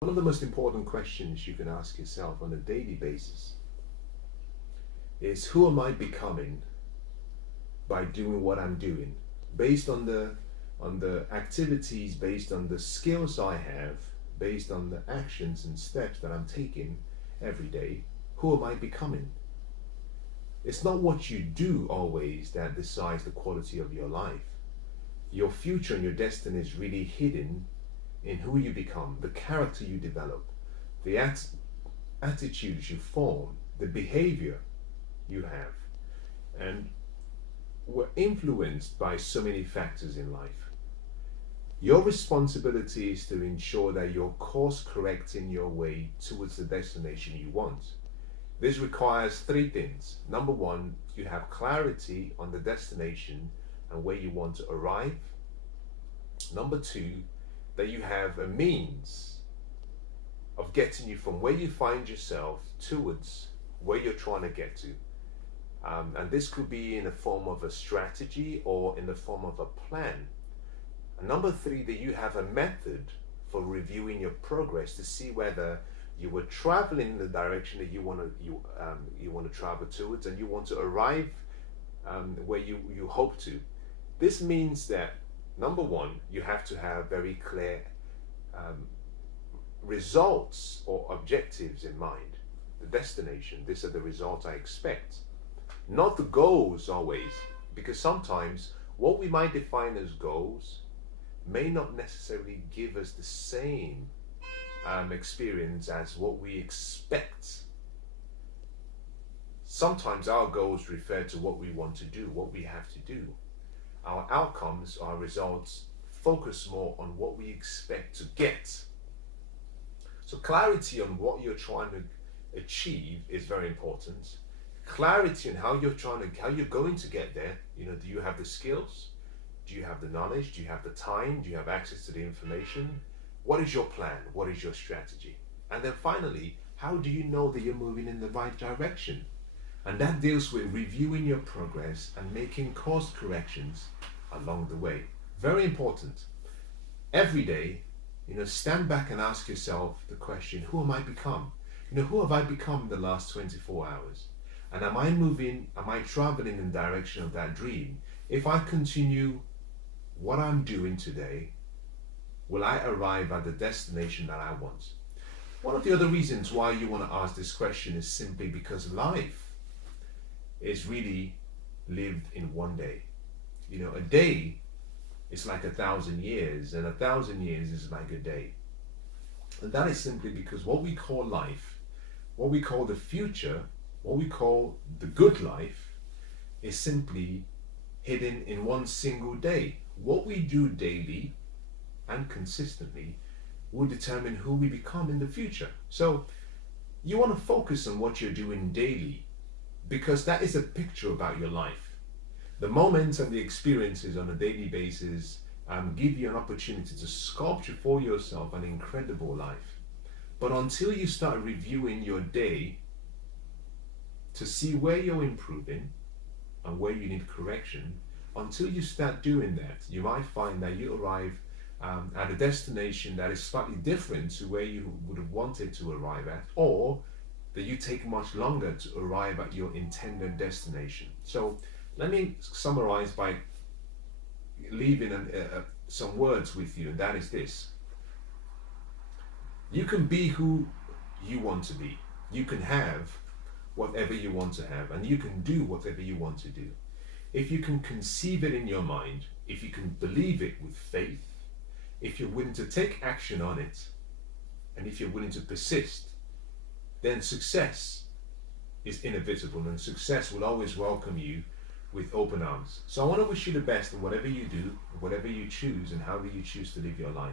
One of the most important questions you can ask yourself on a daily basis is, who am I becoming by doing what I'm doing? Based on the activities, based on the skills I have, based on the actions and steps that I'm taking every day, who am I becoming? It's not what you do always that decides the quality of your life. Your future and your destiny is really hidden in who you become, the character you develop, the attitudes you form, the behavior you have. And we're influenced by so many factors in life. Your responsibility is to ensure that you're course correcting your way towards the destination you want. This requires three things. Number one, you have clarity on the destination and where you want to arrive. Number two, that you have a means of getting you from where you find yourself towards where you're trying to get to. And this could be in the form of a strategy or in the form of a plan. And number three, that you have a method for reviewing your progress to see whether you were traveling in the direction that you want to travel towards, and you want to arrive where you hope to. This means that number one, you have to have very clear results or objectives in mind. The destination, these are the results I expect. Not the goals always, because sometimes what we might define as goals may not necessarily give us the same experience as what we expect. Sometimes our goals refer to what we want to do, what we have to do. Our outcomes, our results, focus more on what we expect to get. So clarity on what you're trying to achieve is very important. Clarity on how you're going to get there. Do you have the skills? Do you have the knowledge? Do you have the time? Do you have access to the information? What is your plan? What is your strategy? And then finally, how do you know that you're moving in the right direction? And that deals with reviewing your progress and making course corrections along the way. Very important. Every day, stand back and ask yourself the question, who am I become? Who have I become in the last 24 hours? And am I traveling in the direction of that dream? If I continue what I'm doing today, will I arrive at the destination that I want? One of the other reasons why you want to ask this question is simply because life is really lived in one day. A day is like 1,000 years, and 1,000 years is like a day. And that is simply because what we call life, what we call the future, what we call the good life, is simply hidden in one single day. What we do daily and consistently will determine who we become in the future. So you want to focus on what you're doing daily, because that is a picture about your life. The moments and the experiences on a daily basis give you an opportunity to sculpture for yourself an incredible life. But until you start reviewing your day to see where you're improving and where you need correction, until you start doing that, you might find that you arrive at a destination that is slightly different to where you would have wanted to arrive at, or that you take much longer to arrive at your intended destination. So let me summarize by leaving some words with you, and that is this. You can be who you want to be. You can have whatever you want to have, and you can do whatever you want to do. If you can conceive it in your mind, if you can believe it with faith, if you're willing to take action on it, and if you're willing to persist, then success is inevitable, and success will always welcome you with open arms. So I want to wish you the best in whatever you do, whatever you choose, and however you choose to live your life.